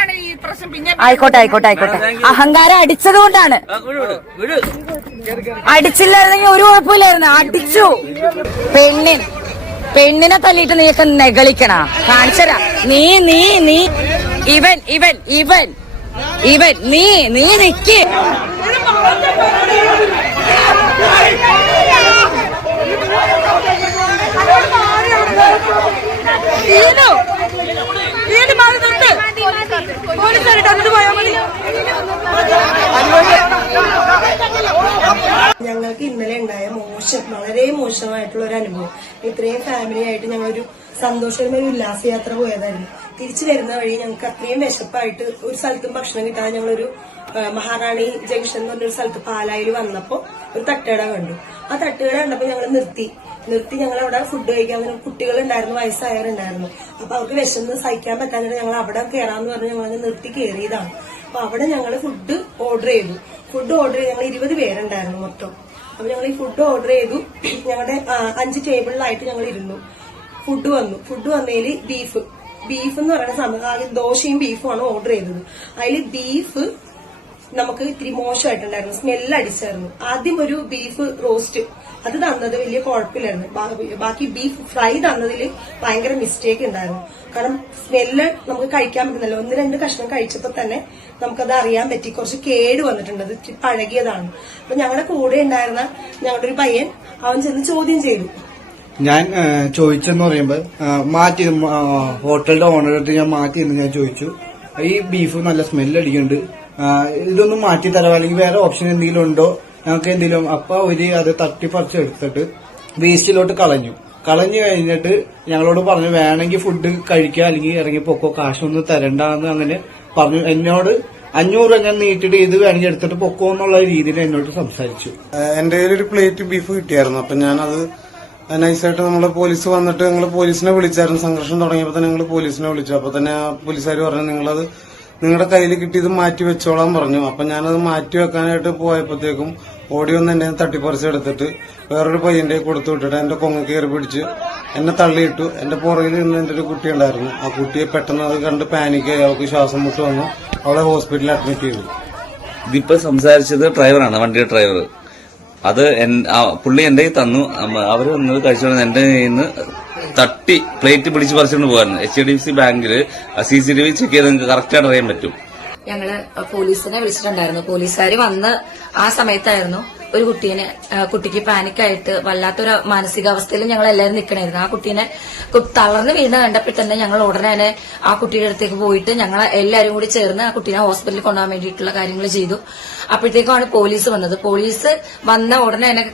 അതുകൊണ്ടാണ് ഈ പ്രശ്നം. പിന്നെ ആയിക്കോട്ടെ ആയിക്കോട്ടെ ആയിക്കോട്ടെ. അഹങ്കാരം അടിച്ചത് കൊണ്ടാണ്. അടിച്ചില്ലായിരുന്നെങ്കിൽ ഒരു കുഴപ്പമില്ലായിരുന്നു. അടിച്ചു. പെണ്ണിനെ തല്ലിയിട്ട് നീയൊക്കെ നെകളിക്കണ കാണിച്ചരാ. നീ നീ നീ ഇവൻ ഇവൻ ഇവൻ ഇവൻ നീ നീ നിക്ക്. ഞങ്ങൾക്ക് ഇന്നലെ ഉണ്ടായ വളരെ മോശമായിട്ടുള്ള ഒരു അനുഭവം. ഇത്രയും ഫാമിലി ആയിട്ട് ഞങ്ങളൊരു സന്തോഷകരമായ ഉല്ലാസയാത്ര പോയതായിരുന്നു. തിരിച്ചു വരുന്ന വഴി ഞങ്ങൾക്ക് അത്രയും വിശപ്പായിട്ട് ഒരു സ്ഥലത്തും ഭക്ഷണം കിട്ടാതെ ഞങ്ങളൊരു മഹാറാണി ജംഗ്ഷൻ എന്ന് പറഞ്ഞൊരു സ്ഥലത്ത് പാലായിൽ വന്നപ്പോ ഒരു തട്ടുകട കണ്ടു. ആ തട്ടുകട കണ്ടപ്പോ ഞങ്ങൾ നിർത്തി ഞങ്ങൾ അവിടെ ഫുഡ് കഴിക്കാൻ. കുട്ടികളുണ്ടായിരുന്നു, വയസ്സായവരുണ്ടായിരുന്നു. അപ്പൊ അവർക്ക് വിശന്ന് സഹിക്കാൻ പറ്റാഞ്ഞിട്ട് ഞങ്ങൾ അവിടെ കയറാന്ന് പറഞ്ഞ് ഞങ്ങൾ നിർത്തി കയറിയതാണ്. അപ്പൊ അവിടെ ഞങ്ങൾ ഫുഡ് ഓർഡർ ചെയ്തു. ഞങ്ങൾ 20 പേരുണ്ടായിരുന്നു മൊത്തം. അപ്പൊ ഞങ്ങൾ ഈ ഫുഡ് ഓർഡർ ചെയ്തു. ഞങ്ങളുടെ 5 ടേബിളിലായിട്ട് ഞങ്ങൾ ഇരുന്നു. ഫുഡ് വന്നതിൽ ബീഫ് എന്ന് പറയുന്ന സമയം ആദ്യം ദോശയും ബീഫുമാണ് ഓർഡർ ചെയ്തത്. അതിൽ ബീഫ് നമുക്ക് ഇത്തിരി മോശമായിട്ടുണ്ടായിരുന്നു, സ്മെല്ല് അടിച്ചായിരുന്നു. ആദ്യം ഒരു ബീഫ് റോസ്റ്റ് അത് തന്നത് വലിയ കുഴപ്പമില്ലായിരുന്നു. ബാക്കി ബീഫ് ഫ്രൈ തന്നതിൽ ഭയങ്കര മിസ്റ്റേക്ക് ഉണ്ടായിരുന്നു. കാരണം സ്മെല്ല് നമുക്ക് കഴിക്കാൻ പറ്റുന്നില്ല. 1-2 കഷ്ണം കഴിച്ചപ്പോ തന്നെ നമുക്കത് അറിയാൻ പറ്റി. കുറച്ച് കേട് വന്നിട്ടുണ്ട്, അത് പഴകിയതാണ്. അപ്പൊ ഞങ്ങളുടെ കൂടെ ഉണ്ടായിരുന്ന ഞങ്ങളുടെ ഒരു പയ്യൻ അവൻ ചെന്ന് ചോദ്യം ചെയ്തു. ഞാൻ ചോദിച്ചെന്ന് പറയുമ്പോ മാറ്റി ഹോട്ടലിന്റെ ഓണറടുത്ത് ഞാൻ മാറ്റിയെന്ന് ഞാൻ ചോദിച്ചു. ഈ ബീഫ് നല്ല സ്മെല്ല് അടിക്കുന്നുണ്ട്, ഇതൊന്നും മാറ്റി തരാം, അല്ലെങ്കിൽ വേറെ ഓപ്ഷൻ എന്തെങ്കിലും ഉണ്ടോ ഞങ്ങൾക്ക് എന്തെങ്കിലും. അപ്പൊ അത് തട്ടിപ്പറിച്ച് എടുത്തിട്ട് വേസ്റ്റിലോട്ട് കളഞ്ഞു കഴിഞ്ഞിട്ട് ഞങ്ങളോട് പറഞ്ഞു വേണമെങ്കിൽ ഫുഡ് കഴിക്കുക, അല്ലെങ്കിൽ ഇറങ്ങിപ്പോക്കോ, കാശൊന്നും തരണ്ടെന്ന് അങ്ങനെ പറഞ്ഞു. എന്നോട് 500 ഞാൻ നീട്ടിട്ട് ഇത് വേണമെങ്കിൽ എടുത്തിട്ട് പൊക്കോ എന്നുള്ള രീതിയിൽ എന്നോട് സംസാരിച്ചു. എന്റെ കയ്യിൽ ഒരു പ്ലേറ്റ് ബീഫ് കിട്ടിയായിരുന്നു. അപ്പൊ ഞാനത് നൈസായിട്ട് നമ്മള് പോലീസ് വന്നിട്ട് ഞങ്ങൾ പോലീസിനെ വിളിച്ചായിരുന്നു. സംഘർഷം തുടങ്ങിയപ്പോ തന്നെ ഞങ്ങൾ പോലീസിനെ വിളിച്ചു. അപ്പൊ തന്നെ ആ പോലീസുകാർ പറഞ്ഞു നിങ്ങളത് നിങ്ങളുടെ കയ്യിൽ കിട്ടിയത് മാറ്റി വെച്ചോളാൻ പറഞ്ഞു. അപ്പൊ ഞാനത് മാറ്റി വെക്കാനായിട്ട് പോയപ്പോഴത്തേക്കും ഓടി വന്ന് എന്നെ തട്ടിപ്പറിച്ചെടുത്തിട്ട് വേറൊരു പയ്യന്റെ കൊടുത്തു വിട്ടിട്ട് എന്റെ കൊങ്ങ കയറി പിടിച്ച് എന്നെ തള്ളിയിട്ടു. എന്റെ പുറകിൽ നിന്ന് എന്റെ ഒരു കുട്ടി ഉണ്ടായിരുന്നു. ആ കുട്ടിയെ പെട്ടെന്ന് അത് കണ്ട് പാനിക്കായി, അവൾക്ക് ശ്വാസം മുട്ട് വന്നു. അവളെ ഹോസ്പിറ്റലിൽ അഡ്മിറ്റ് ചെയ്തു. ഇതിപ്പോ സംസാരിച്ചത് ഡ്രൈവറാണ്, വണ്ടിയുടെ ഡ്രൈവർ. അത് പുള്ളി എന്റെ കയ്യിൽ തന്നു. അവര് വന്നത് കഴിച്ചോണ്ട് എന്റെ കയ്യിൽ നിന്ന് തട്ടി പ്ലേറ്റ് പിടിച്ച് പറിച്ചുകൊണ്ട് പോകായിരുന്നു. HDFC ബാങ്കിൽ CCTV ചെക്ക് ചെയ്ത് നിങ്ങൾക്ക് കറക്റ്റായിട്ട് അറിയാൻ പറ്റും. ഞങ്ങള് പോലീസിനെ വിളിച്ചിട്ടുണ്ടായിരുന്നു. പോലീസുകാർ വന്ന് ആ സമയത്തായിരുന്നു ഒരു കുട്ടിക്ക് പാനിക്കായിട്ട് വല്ലാത്തൊരു മാനസികാവസ്ഥയിൽ ഞങ്ങൾ എല്ലാവരും നിൽക്കണായിരുന്നു. ആ കുട്ടീനെ തളർന്ന് വീണ് കണ്ടപ്പോൾ തന്നെ ഞങ്ങൾ ഉടനെ തന്നെ ആ കുട്ടിയുടെ അടുത്തേക്ക് പോയിട്ട് ഞങ്ങൾ എല്ലാവരും കൂടി ചേർന്ന് ആ കുട്ടീനെ ഹോസ്പിറ്റലിൽ കൊണ്ടുപോകാൻ വേണ്ടിയിട്ടുള്ള കാര്യങ്ങൾ ചെയ്തു. അപ്പോഴത്തേക്കാണ് പോലീസ് വന്നത്. പോലീസ് വന്ന ഉടനെ തന്നെ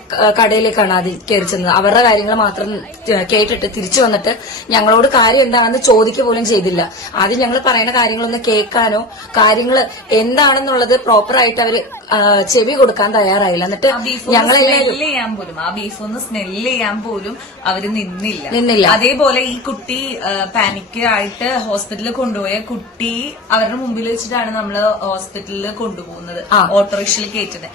കടയിലേക്കാണ് ആദ്യം കയറി ചെന്നത്. അവരുടെ കാര്യങ്ങൾ മാത്രം കേട്ടിട്ട് തിരിച്ചു വന്നിട്ട് ഞങ്ങളോട് കാര്യം എന്താണെന്ന് ചോദിക്കുക പോലും ചെയ്തില്ല. ആദ്യം ഞങ്ങൾ പറയുന്ന കാര്യങ്ങളൊന്ന് കേൾക്കാനോ കാര്യങ്ങൾ എന്താണെന്നുള്ളത് പ്രോപ്പറായിട്ട് അവര് ചെവി കൊടുക്കാൻ തയ്യാറായില്ല. എന്നിട്ട് ആ ബീഫ് ഒന്ന് സ്മെല്ല് ചെയ്യാൻ പോലും അവര് നിന്നില്ല. അതേപോലെ ഈ കുട്ടി പാനിക് ആയിട്ട് ഹോസ്പിറ്റലിൽ കൊണ്ടുപോയ കുട്ടി അവരുടെ മുമ്പിൽ വെച്ചിട്ടാണ് നമ്മള് ഹോസ്പിറ്റലിൽ കൊണ്ടുപോകുന്നത്, ഓട്ടോറിക്ഷയിൽ കയറ്റുന്നത്.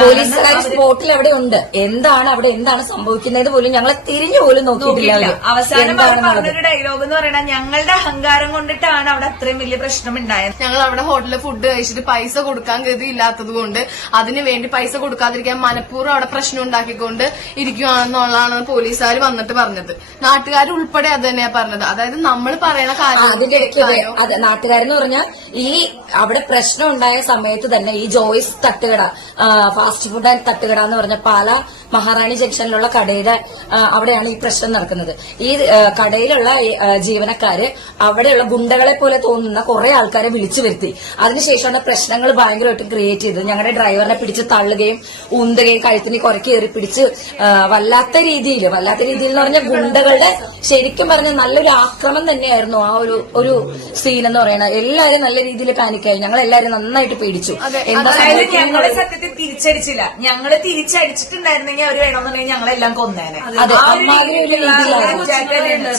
പോലീസുകാർ സ്പോട്ടിൽ അവിടെ ഉണ്ട്. എന്താണ് സംഭവിക്കുന്നത് പോലും ഞങ്ങളെ തിരിഞ്ഞു പോലും നോക്കിയിട്ടില്ല. അവസാനം പറഞ്ഞൊരു ഡയലോഗ് എന്ന് പറയുന്നത് ഞങ്ങളുടെ അഹങ്കാരം കൊണ്ടിട്ടാണ് അവിടെ അത്രയും വലിയ പ്രശ്നം ഉണ്ടായത്. ഞങ്ങൾ അവിടെ ഹോട്ടലിൽ ഫുഡ് കഴിച്ചിട്ട് പൈസ കൊടുക്കാൻ ഗതിയില്ലാത്തത് കൊണ്ട് അതിനു വേണ്ടി പൈസ കൊടുക്കാതിരിക്കാൻ മനഃപൂർവ്വം അവിടെ പ്രശ്നം ഉണ്ടാക്കിക്കൊണ്ട് ഇരിക്കുകയാണെന്നുള്ളതാണ് പോലീസുകാർ വന്നിട്ട് പറഞ്ഞത്. നാട്ടുകാർ ഉൾപ്പെടെ അത് തന്നെയാ പറഞ്ഞത്. അതായത് നമ്മൾ പറയുന്ന കാര്യം നാട്ടുകാരെന്ന് പറഞ്ഞാൽ ഈ അവിടെ പ്രശ്നം ഉണ്ടായ സമയത്ത് തന്നെ ഈ ജോയ്സ് തട്ടുകട, ഫാസ്റ്റ് ഫുഡ് ആൻഡ് തട്ടുകട എന്ന് പറഞ്ഞ പാല മഹാറാണി ജംഗ്ഷനിലുള്ള കടയുടെ അവിടെയാണ് ഈ പ്രശ്നം നടക്കുന്നത്. ഈ കടയിലുള്ള ജീവനക്കാര് അവിടെയുള്ള ഗുണ്ടകളെ പോലെ തോന്നുന്ന കുറെ ആൾക്കാരെ വിളിച്ചു വരുത്തി. അതിനുശേഷമാണ് പ്രശ്നങ്ങൾ ഭയങ്കരമായിട്ട് ക്രിയേറ്റ് ചെയ്തത്. ഞങ്ങളുടെ ഡ്രൈവറിനെ പിടിച്ച് തള്ളുകയും ഉന്തുകയും കഴുത്തിന് കുറയ്ക്ക് കയറി പിടിച്ച് വല്ലാത്ത രീതിയിൽ എന്ന് പറഞ്ഞാൽ ഗുണ്ടകളുടെ ശരിക്കും പറഞ്ഞ നല്ലൊരു ആക്രമണം തന്നെയായിരുന്നു ആ ഒരു സീൻ എന്ന് പറയുന്നത്. എല്ലാവരും നല്ല രീതിയിൽ പാനിക്കായി. ഞങ്ങൾ എല്ലാവരും നന്നായിട്ട് പേടിച്ചു. ഞങ്ങളെ സത്യത്തിൽ തിരിച്ചടിച്ചില്ല. ഞങ്ങള് തിരിച്ചടിച്ചിട്ടുണ്ടായിരുന്നെങ്കിൽ അവര് വേണമെന്നുണ്ടെങ്കിൽ ഞങ്ങളെല്ലാം കൊന്നേനെ.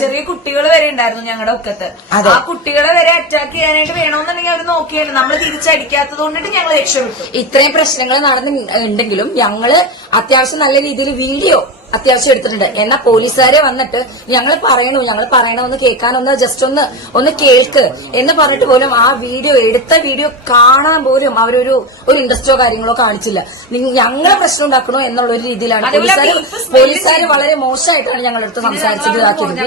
ചെറിയ കുട്ടികൾ വരെ ഉണ്ടായിരുന്നു ഞങ്ങളുടെ ഒക്കത്ത്. ആ കുട്ടികളെ വരെ അറ്റാക്ക് ചെയ്യാനായിട്ട് വേണമെന്നുണ്ടെങ്കിൽ അവർ നോക്കിയാലും നമ്മൾ തിരിച്ചടിക്കാത്തത് കൊണ്ടിട്ട് ഞങ്ങൾ രക്ഷപ്പെട്ടു. ഇത്രയും പ്രശ്നങ്ങൾ നടന്നുണ്ടെങ്കിലും ഞങ്ങള് അത്യാവശ്യം നല്ല രീതിയിൽ വീഡിയോ അത്യാവശ്യം എടുത്തിട്ടുണ്ട്. എന്നാൽ പോലീസുകാരെ വന്നിട്ട് ഞങ്ങൾ പറയണമെന്ന് കേൾക്കാനൊന്ന് ജസ്റ്റ് ഒന്ന് കേൾക്ക് എന്ന് പറഞ്ഞിട്ട് പോലും ആ എടുത്ത വീഡിയോ കാണാൻ പോലും അവരൊരു ഇൻട്രസ്റ്റോ കാര്യങ്ങളോ കാണിച്ചില്ല. ഞങ്ങളെ പ്രശ്നം ഉണ്ടാക്കണോ എന്നുള്ള ഒരു രീതിയിലാണ് പോലീസുകാർ വളരെ മോശമായിട്ടാണ് ഞങ്ങളുടെ അടുത്ത് സംസാരിച്ചത് ഇതാക്കിയത്.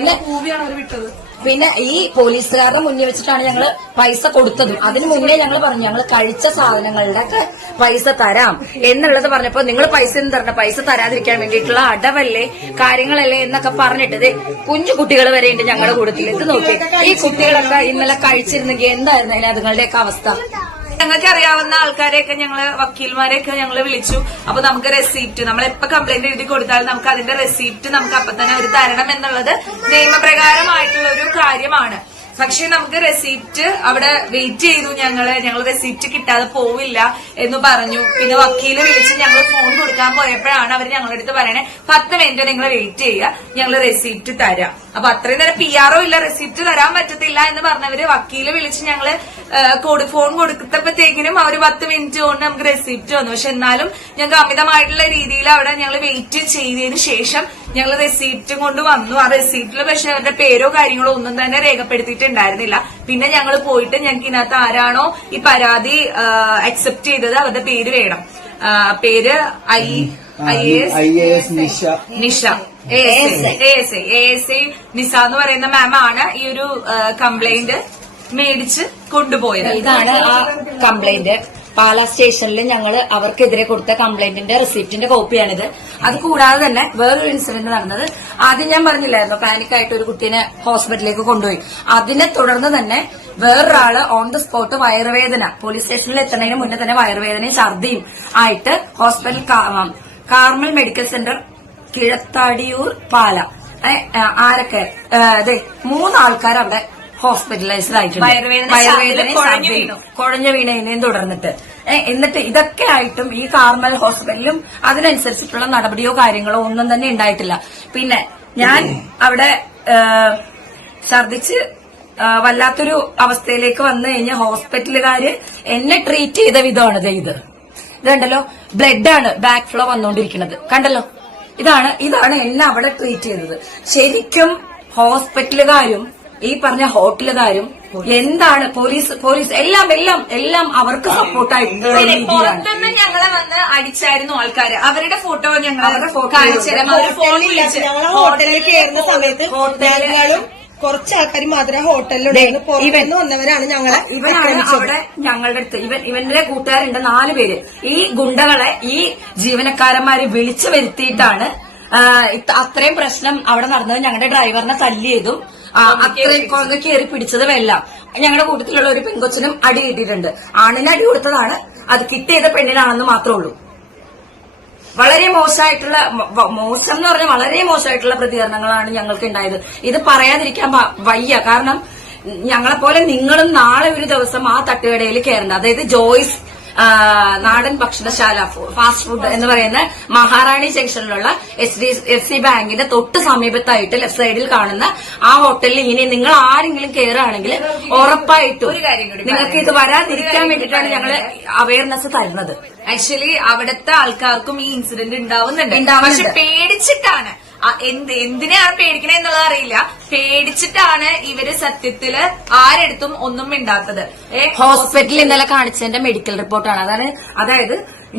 പിന്നെ ഈ പോലീസുകാരുടെ മുന്നിൽ വെച്ചിട്ടാണ് ഞങ്ങൾ പൈസ കൊടുത്തതും. അതിന് മുന്നേ ഞങ്ങൾ പറഞ്ഞു ഞങ്ങൾ കഴിച്ച സാധനങ്ങളുടെ ഒക്കെ പൈസ തരാം എന്നുള്ളത് പറഞ്ഞപ്പോ നിങ്ങൾ പൈസ ഒന്നും തരണം, പൈസ തരാതിരിക്കാൻ വേണ്ടിയിട്ടുള്ള അടവല്ലേ കാര്യങ്ങളല്ലേ എന്നൊക്കെ പറഞ്ഞിട്ട് കുഞ്ഞു കുട്ടികൾ വരെ ഉണ്ട് ഞങ്ങളുടെ കൂട്ടത്തിൽ. ഇത് നോക്കി ഈ കുട്ടികളൊക്കെ ഇന്നലെ കഴിച്ചിരുന്നെങ്കിൽ എന്തായിരുന്നു അതുങ്ങളുടെയൊക്കെ അവസ്ഥ? ഞങ്ങൾക്ക് അറിയാവുന്ന ആൾക്കാരെയൊക്കെ വക്കീൽമാരെയൊക്കെ ഞങ്ങൾ വിളിച്ചു. അപ്പൊ നമുക്ക് റെസീപ്റ്റ്, നമ്മളെപ്പോ കംപ്ലൈന്റ് എഴുതി കൊടുത്താൽ നമുക്ക് അതിന്റെ റെസീപ്റ്റ് നമുക്ക് അപ്പൊ തന്നെ അവർ തരണം എന്നുള്ളത് നിയമപ്രകാരമായിട്ടുള്ള ഒരു കാര്യമാണ്. പക്ഷെ നമുക്ക് റെസീപ്റ്റ് അവിടെ വെയിറ്റ് ചെയ്തു. ഞങ്ങൾ റെസീപ്റ്റ് കിട്ടാതെ പോവില്ല എന്ന് പറഞ്ഞു. പിന്നെ വക്കീല് വിളിച്ച് ഞങ്ങൾ ഫോൺ കൊടുക്കാൻ പോയപ്പോഴാണ് അവർ ഞങ്ങളുടെ അടുത്ത് പറയണേ 10 മിനിറ്റ് നിങ്ങൾ വെയിറ്റ് ചെയ്യുക, ഞങ്ങൾ റെസീപ്റ്റ് തരാം. അപ്പൊ അത്രയും നേരം PR ഇല്ല, റെസീപ്റ്റ് തരാൻ പറ്റത്തില്ല എന്ന് പറഞ്ഞവര് വക്കീല് വിളിച്ച് ഞങ്ങള് ഫോൺ കൊടുത്തപ്പോഴത്തേക്കിനും അവർ 10 മിനിറ്റ് കൊണ്ട് നമുക്ക് റെസീപ്റ്റ് വന്നു. പക്ഷെ എന്നാലും ഞങ്ങൾക്ക് അമിതമായിട്ടുള്ള രീതിയിൽ അവിടെ ഞങ്ങൾ വെയിറ്റ് ചെയ്തതിനു ശേഷം ഞങ്ങൾ റെസീപ്റ്റും കൊണ്ട് വന്നു. ആ റെസീപ്റ്റിൽ പക്ഷെ അവരുടെ പേരോ കാര്യങ്ങളോ ഒന്നും തന്നെ രേഖപ്പെടുത്തിയിട്ടുണ്ടായിരുന്നില്ല. പിന്നെ ഞങ്ങൾ പോയിട്ട് ഞങ്ങൾക്ക് ഇതിനകത്ത് ആരാണോ ഈ പരാതി അക്സെപ്റ്റ് ചെയ്തത് അവരുടെ പേര് വേണം. പേര് IAS നിഷ ASA നിസ എന്ന് പറയുന്ന മാം ആണ് ഈ ഒരു കംപ്ലൈന്റ് മേടിച്ച് കൊണ്ടുപോയത്. ഇതാണ് ആ കംപ്ലൈന്റ്. പാലാ സ്റ്റേഷനിൽ ഞങ്ങൾ അവർക്കെതിരെ കൊടുത്ത കംപ്ലൈന്റിന്റെ റിസീപ്റ്റിന്റെ കോപ്പിയാണിത്. അത് കൂടാതെ തന്നെ വേറൊരു ഇൻസിഡന്റ് നടന്നത്, ആദ്യം ഞാൻ പറഞ്ഞില്ലായിരുന്നു പാനിക്കായിട്ട് ഒരു കുട്ടീനെ ഹോസ്പിറ്റലിലേക്ക് കൊണ്ടുപോയി. അതിനെ തുടർന്ന് തന്നെ വേറൊരാള് ഓൺ ദ സ്പോട്ട് വയറുവേദന, പോലീസ് സ്റ്റേഷനിൽ എത്തുന്നതിന് മുന്നേ തന്നെ വയറുവേദനയും ഛർദിയും ആയിട്ട് ഹോസ്പിറ്റൽ കാർമൽ മെഡിക്കൽ സെന്റർ കിഴത്താടിയൂർ പാല ആരൊക്കെ 3 ആൾക്കാർ അവിടെ ഹോസ്പിറ്റലൈസ്ഡ് ആയിട്ടുണ്ട്. വയറുവേദന കുഴഞ്ഞു വീണതിനെയും തുടർന്നിട്ട്. എന്നിട്ട് ഇതൊക്കെ ആയിട്ടും ഈ കാർമൽ ഹോസ്പിറ്റലിലും അതിനനുസരിച്ചിട്ടുള്ള നടപടിയോ കാര്യങ്ങളോ ഒന്നും തന്നെ ഉണ്ടായിട്ടില്ല. പിന്നെ ഞാൻ അവിടെ ഛർദിച്ച് വല്ലാത്തൊരു അവസ്ഥയിലേക്ക് വന്നു കഴിഞ്ഞ ഹോസ്പിറ്റലുകാര് എന്നെ ട്രീറ്റ് ചെയ്ത വിധമാണ് ഇത് കണ്ടല്ലോ. ബ്ലഡാണ് ബാക്ക് ഫ്ലോ വന്നുകൊണ്ടിരിക്കുന്നത് കണ്ടല്ലോ. ഇതാണ് എന്നെ അവിടെ ട്രീറ്റ് ചെയ്തത്. ശരിക്കും ഹോസ്പിറ്റലുകാരും ഈ പറഞ്ഞ ഹോട്ടലുകാരും എന്താണ് പോലീസ് എല്ലാം അവർക്ക് സപ്പോർട്ടായിട്ടുള്ള രീതിയിലാണ്. പുറത്തുനിന്ന് ഞങ്ങളെ വന്ന് അടിച്ചായിരുന്നു ആൾക്കാര്. അവരുടെ ഫോട്ടോ ഞങ്ങൾ കാണിച്ചു തരാം. ഹോട്ടലിൽ കയറുന്ന സമയത്ത് ഞങ്ങളും കുറച്ച് ആൾക്കാർ മാത്രമേ ഹോട്ടലിലുണ്ടായിരുന്നു. പുറത്തുനിന്ന് വന്നവരാണ് ഇവനാണ് അവിടെ ഞങ്ങളുടെ അടുത്ത് ഇവന്റെ കൂട്ടുകാരുണ്ട് 4 പേര്. ഈ ഗുണ്ടകളെ ഈ ജീവനക്കാരന്മാരെ വിളിച്ചു വരുത്തിയിട്ടാണ് അത്രയും പ്രശ്നം അവിടെ നടന്നത്. ഞങ്ങളുടെ ഡ്രൈവറിനെ തല്ലി ചെയ്തും അത്രയും കൊന്ന് കയറി പിടിച്ചതുമെല്ലാം. ഞങ്ങളുടെ കൂട്ടത്തിലുള്ള ഒരു പെൺകൊച്ചിനും അടി കിട്ടിയിട്ടുണ്ട്. ആണിന് അടി കൊടുത്തതാണ്, അത് കിട്ടിയത് പെണ്ണിനാണെന്ന് മാത്രമേ ഉള്ളൂ. വളരെ മോശമായിട്ടുള്ള മോശം എന്ന് പറഞ്ഞാൽ വളരെ മോശമായിട്ടുള്ള പ്രതികരണങ്ങളാണ് ഞങ്ങൾക്ക് ഉണ്ടായത്. ഇത് പറയാതിരിക്കാൻ വയ്യ. കാരണം ഞങ്ങളെപ്പോലെ നിങ്ങളും നാളെ ഒരു ദിവസം ആ തട്ടുകടയിൽ കയറേണ്ട, അതായത് ജോയ്സ് നാടൻ ഭക്ഷണശാല ഫാസ്റ്റ് ഫുഡ് എന്ന് പറയുന്ന മഹാറാണി ജംഗ്ഷനിലുള്ള HDFC ബാങ്കിന്റെ തൊട്ട് സമീപത്തായിട്ട് ലെഫ്റ്റ് സൈഡിൽ കാണുന്ന ആ ഹോട്ടലിൽ ഇനി നിങ്ങൾ ആരെങ്കിലും കയറുകയാണെങ്കിൽ ഉറപ്പായിട്ടും നിങ്ങൾക്ക് ഇത് വരാതിരിക്കാൻ വേണ്ടിയിട്ടാണ് ഞങ്ങൾ അവയർനെസ് തരുന്നത്. ആക്ച്വലി അവിടുത്തെ ആൾക്കാർക്കും ഈ ഇൻസിഡന്റ് ഉണ്ടാവുന്നുണ്ട്. പക്ഷെ പേടിച്ചിട്ടാണ്, എന്തിനാണ് പേടിക്കണേ എന്നുള്ളത് അറിയില്ല. പേടിച്ചിട്ടാണ് ഇവര് സത്യത്തില് ആരെടുത്തും ഒന്നും മിണ്ടാത്തത്. ഹോസ്പിറ്റലിൽ ഇന്നലെ കാണിച്ചതിന്റെ മെഡിക്കൽ റിപ്പോർട്ടാണ്. അതായത്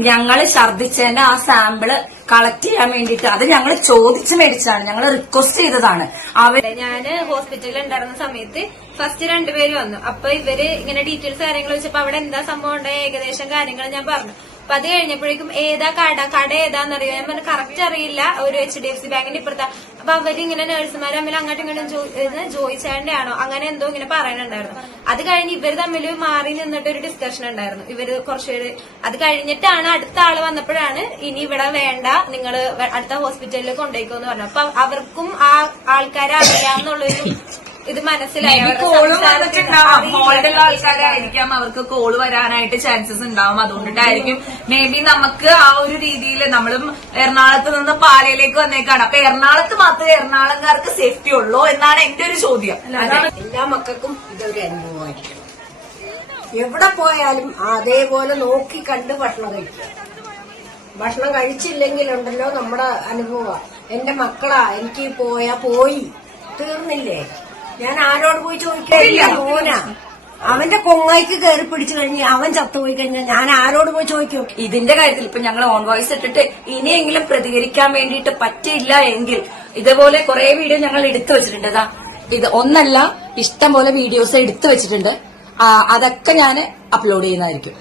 ഞങ്ങള് ഛർദിച്ചതിന്റെ ആ സാമ്പിള് കളക്ട് ചെയ്യാൻ വേണ്ടിയിട്ട് അത് ഞങ്ങൾ ചോദിച്ചു മേടിച്ചതാണ്, ഞങ്ങൾ റിക്വസ്റ്റ് ചെയ്തതാണ്. ഞാന് ഹോസ്പിറ്റലിൽ ഉണ്ടായിരുന്ന സമയത്ത് ഫസ്റ്റ് 2 പേര് വന്നു. അപ്പൊ ഇവര് ഇങ്ങനെ ഡീറ്റെയിൽസ് കാര്യങ്ങൾ വെച്ചപ്പോ അവിടെ എന്താ സംഭവം ഉണ്ടായ ഏകദേശം കാര്യങ്ങൾ ഞാൻ പറഞ്ഞു. അപ്പൊ അത് കഴിഞ്ഞപ്പോഴേക്കും ഏതാ കട ഏതാന്നറിയോ? ഞാൻ പറഞ്ഞു കറക്റ്റ് അറിയില്ല, ഒരു HDFC ബാങ്കിന്റെ ഇപ്പുറത്താ. അപ്പൊ അവരിങ്ങനെ നഴ്സുമാർ തമ്മിൽ അങ്ങോട്ടും ഇങ്ങോട്ടും ജോയിച്ചാന്റെ ആണോ അങ്ങനെ എന്തോ ഇങ്ങനെ പറയുന്നുണ്ടായിരുന്നു. അത് കഴിഞ്ഞ് ഇവർ തമ്മിൽ മാറി നിന്നിട്ട് ഒരു ഡിസ്കഷൻ ഉണ്ടായിരുന്നു. ഇവര് കുറച്ചുപേര് അത് കഴിഞ്ഞിട്ടാണ് അടുത്ത ആള് വന്നപ്പോഴാണ് ഇനി ഇവിടെ വേണ്ട, നിങ്ങൾ അടുത്ത ഹോസ്പിറ്റലിൽ കൊണ്ടുപോയിക്കോന്ന് പറഞ്ഞു. അപ്പൊ അവർക്കും ആ ആൾക്കാരെ അറിയാമെന്നുള്ളൊരു ഇത് മനസ്സിലായി. കോള് വന്നിട്ടുണ്ടാവാം, ഹോൾഡുള്ള ആൾക്കാരായിരിക്കാം, അവർക്ക് കോള് വരാനായിട്ട് ചാൻസസ് ഉണ്ടാവും. അതുകൊണ്ടിട്ടായിരിക്കും മേ ബി നമുക്ക് ആ ഒരു രീതിയിൽ നമ്മളും എറണാകുളത്ത് നിന്ന് പാലയിലേക്ക് വന്നേക്കാണ്. അപ്പൊ എറണാകുളത്ത് മാത്രമേ എറണാകുളംകാർക്ക് സേഫ്റ്റി ഉള്ളൂ എന്നാണ് എന്റെ ഒരു ചോദ്യം. എല്ലാ മക്കൾക്കും ഇതൊരു അനുഭവമായിരിക്കും. എവിടെ പോയാലും അതേപോലെ നോക്കി കണ്ട് ഭക്ഷണം കഴിക്കുക. ഭക്ഷണം കഴിച്ചില്ലെങ്കിലുണ്ടല്ലോ നമ്മുടെ അനുഭവമാണ്. എന്റെ മക്കളാ, എനിക്ക് പോയാ പോയി, തീർന്നില്ലേ? ഞാൻ ആരോട് പോയി ചോദിക്കില്ല. മോനാ, അവന്റെ കൊങ്ങയ്ക്ക് കയറി പിടിച്ചു കഴിഞ്ഞ് അവൻ ചത്തുപോയി കഴിഞ്ഞാൽ ഞാൻ ആരോട് പോയി ചോദിക്കും? ഇതിന്റെ കാര്യത്തിൽ ഇപ്പൊ ഞങ്ങൾ ഓൺ വോയിസ് ഇട്ടിട്ട് ഇനിയെങ്കിലും പ്രതികരിക്കാൻ വേണ്ടിയിട്ട് പറ്റില്ല എങ്കിൽ ഇതേപോലെ കുറെ വീഡിയോ ഞങ്ങൾ എടുത്തു വെച്ചിട്ടുണ്ട്. ഇതാ ഇത് ഒന്നല്ല, ഇഷ്ടം പോലെ വീഡിയോസ് എടുത്തു വെച്ചിട്ടുണ്ട്. അതൊക്കെ ഞാൻ അപ്ലോഡ് ചെയ്യുന്നതായിരിക്കും.